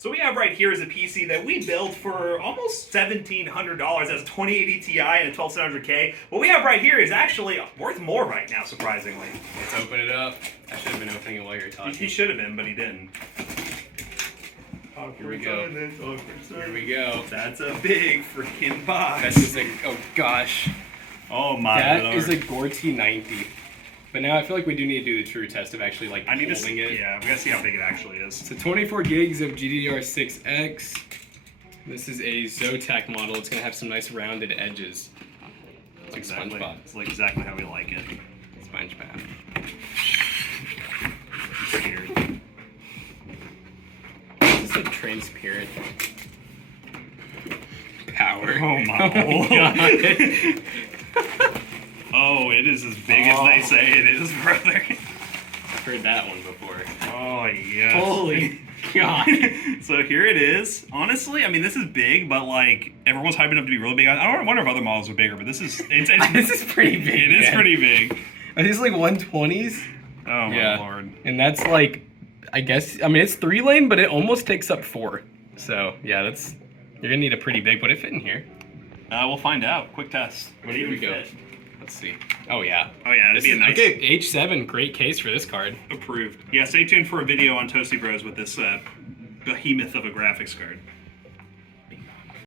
So we have right here is a PC that we built for almost $1,700 as a 2080 Ti and a 12700K. What we have right here is actually worth more right now, surprisingly. Let's open it up. I should have been opening it while you're talking. He should have been, but he didn't. Here we go. Here we go. That's a big freaking box. That's just like, oh gosh. Oh my lord. That is a Gorty 90. But now I feel like we do need to do the true test of actually like holding it. Yeah, we gotta see how big it actually is. So 24 gigs of GDDR6X. This is a Zotac model. It's gonna have some nice rounded edges. It's like SpongeBob. It's like exactly how we like it. SpongeBob. I'm scared. This is like transparent power. Oh my god. Oh, it is as big as they say it is, brother. I've heard that one before. Oh, yes. Holy god. So here it is. Honestly, I mean, this is big, but like, everyone's hyping it up to be really big. I don't wonder if other models are bigger, but this is... This is pretty big, It is pretty big. Are these like 120s? Oh, my lord. And that's like, I guess, I mean, it's 3-lane, but it almost takes up 4. So, yeah, that's... You're gonna need a pretty big... Would it fit in here? We'll find out. Quick test. Here we go. Let's see. Oh, yeah. Oh, yeah, it'd be a nice... Okay, H7, great case for this card. Approved. Yeah, stay tuned for a video on Toasty Bros with this behemoth of a graphics card.